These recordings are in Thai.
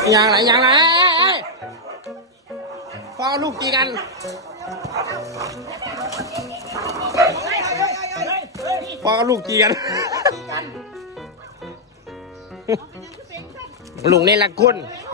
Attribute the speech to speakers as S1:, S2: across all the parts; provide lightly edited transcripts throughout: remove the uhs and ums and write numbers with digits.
S1: อย่างไรพ่อลูกตีกันพ่อกับลูกตีกันลุงนี่ละคุณ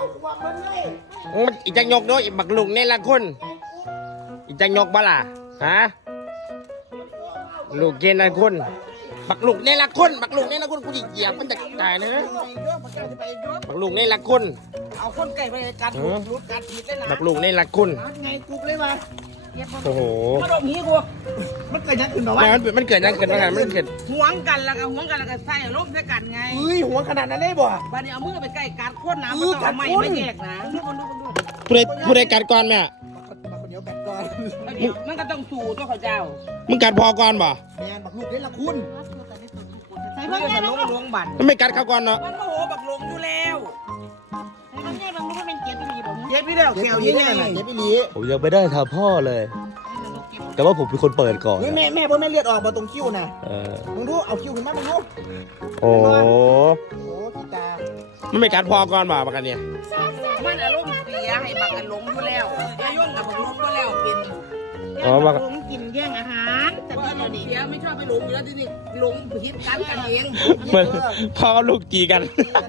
S1: อีจังยกด้วยบักลุงนี่ละคุณอีจังยกบ้าล่ะฮะลูกเกณฑ์นะคุณบักลุงนี่ละคุณบักลุงนี่ละคุณกูเหยียบมันจะตายเลยนะบักลุงนี่ละคุณ
S2: เอาคนไก่ไปกัดรุดกัดผิดเลยนะ
S1: บักลุงนี่ละคุณ
S2: ไงกุกเลยมา
S1: โอ้โห
S2: มาดมหีกูมันเกิดยังขึ้นหรอวะ
S1: มันเกิดยังเกิดว่าไงมันเกิด
S2: ห่วงกันแล้วก็ห่วงกันแล้วก็ใส่ลบใส่กันไง
S3: ห่วงขนาดนั้นเลยบ่
S2: บ้านนี้เอามือไปใกล้กัดคนน้ำมันต้องไม่แยกนะ
S1: ผู้ใดกัดก่อนแม่
S3: คนเดียวกัดก่อน
S2: มันก็ต้องสู่ตัวเขาเจ้า
S1: มึงกัดพอก่อนบ่
S3: แม่บักลูกได้ละคุณ
S2: ใส่เพื่อนลงลงบัน
S1: มันไม่กัดเขาก่อนเนาะ
S2: มันโอ้โหบักลงอยู่แล้ว
S4: บางไงบางลูกมันเป็นเจี๊ยบอีหลีผม
S2: เย็บพี่เดียวเขียวยังไง
S3: เย็บอีหลี
S5: ผมยังไม่ได้ทำพ่อเลย แต่ว่าผมเป็นคนเปิดก่อน
S3: แม่พ่อแม่เลือดออกมาตรงคิ้วนะมึงดูเอาคิ้วขึ้นมามึงดู
S1: โอ้
S3: กีตา
S1: มันไม่กัดพอก่อนบ่บักกันเนี่ย
S2: มันอารมณ์เสียให้บักกันลงอยู่แล้วไอ้ย่นกับบักลงก็แล้วเป็น
S4: บักลงกินแย่งอาหารแต่
S2: ว่าเราเสียไม่ชอบไปลงอยู่แล้วที่นี่ลงพิษกันเอง
S1: มันพ่อกับลูกตีกัน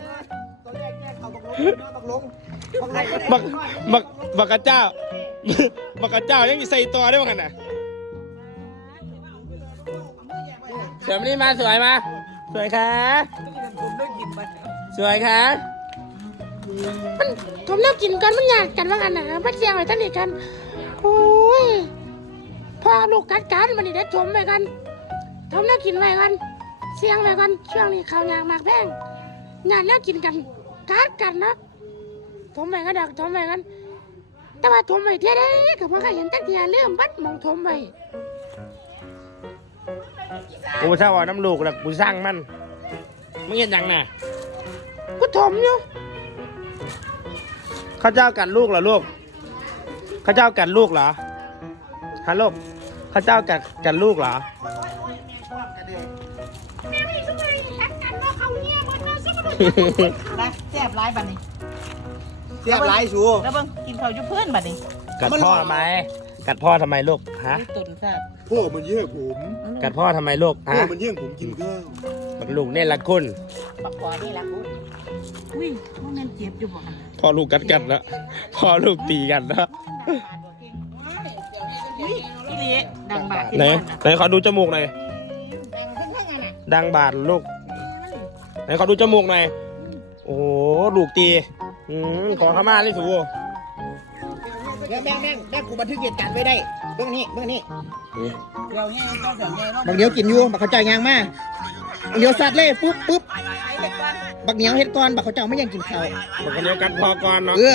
S1: บักกะเจ้าบักกะเจ้ายังมีใส่ตัวได้บ้างกันน่ะเดี๋ยวนี้มาสวยมาสวยค่ะสวยค่ะ
S4: มันผมเลิกกินกันมันอยากกันว่ากันนะมันเสียงอะไรตั้งแต่กันโอ้ยพ่อลูกกัดกันมันนี่ได้ถมไปกันถมแล้วกินไปกันเสียงไปกันช่วงนี้เขาอยากมากแพงงานแล้วกินกันกัดกันนะถมไปก็ดักถมไปกันแต่ว่าถมไปเท่าไรกับพ่อก็เห็นตั้งแต่เริ่มบัดมองถมไป
S1: กูเศร้าน้ำลูกแล้วกูสร้างมันไม่เห็นยังน่ะ
S4: กูถมอยู่
S1: ข้าเจ้ากัดลูกเหรอลูกข้าเจ้ากัดลูกเหรอฮัลโหลข้าเจ้ากัดลูกเหรอ
S2: แซ่บร้ายบัดนี้
S3: แซ่บร้ายชู
S2: แล้วเบิ่งกินข้าวอยู่เพื่อนบัดนี้
S1: กัดพ่อทำไมกัดพ่อทำไมลูกฮะ
S2: ตุ่นแซ่บ
S3: พ่อมันแย่งผม
S1: กัดพ่อทำไมลูกฮะ
S3: พ่อมันแย่งผมกินข้าว
S1: บักลูกเนี่ยละคุณ
S2: บักคอนี่ละคุณอุ้ยพวกนั้นเจ็บอยู่บ่กัน
S1: พ่อลูกกัดกันแล้วพ่อลูกตีกันแล้ว
S2: นี่ดังบาด
S1: ไหนขอดูจมูกหน่อยดังบาดลูกไหนขอดูจมูกหน่อยโอ้ลูกตีขอขมาเลยสู
S3: แม่กูบันทึกเหตุการณ์ไว้ได้เบื้องนี้บางเดียวกินอยู่บักเขาเจ้ายางมาบางเดียวสัตว์เล่ปุ๊บบักเหนียวเฮ็ดก่อนบักเขาเจ้าไม่ยังกินข้าว
S1: บักเดียวกันพอก่อนเนาะ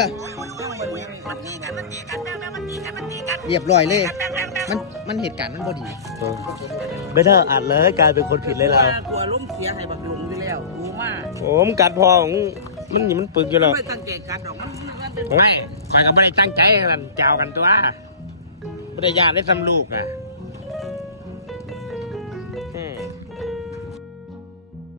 S3: เรียบร้อยเลยมันเหตุการณ์มันพอดี
S5: ไม่ได้อัดเลยกลายเป็นคนผิดเลยเรา
S2: กลัวล้มเสียให้บักลงไปแล้วรู้มาก
S1: โอ้มกัดพอมันปึกอยู่แล้ว
S2: ไม่ตั้งใจกัดหรอก
S1: ไม่คอยก็ไม่ได้ตั้งใจกันเจ้ากันตัวไม่ได้ญาติได้ทำลูกอ่ะ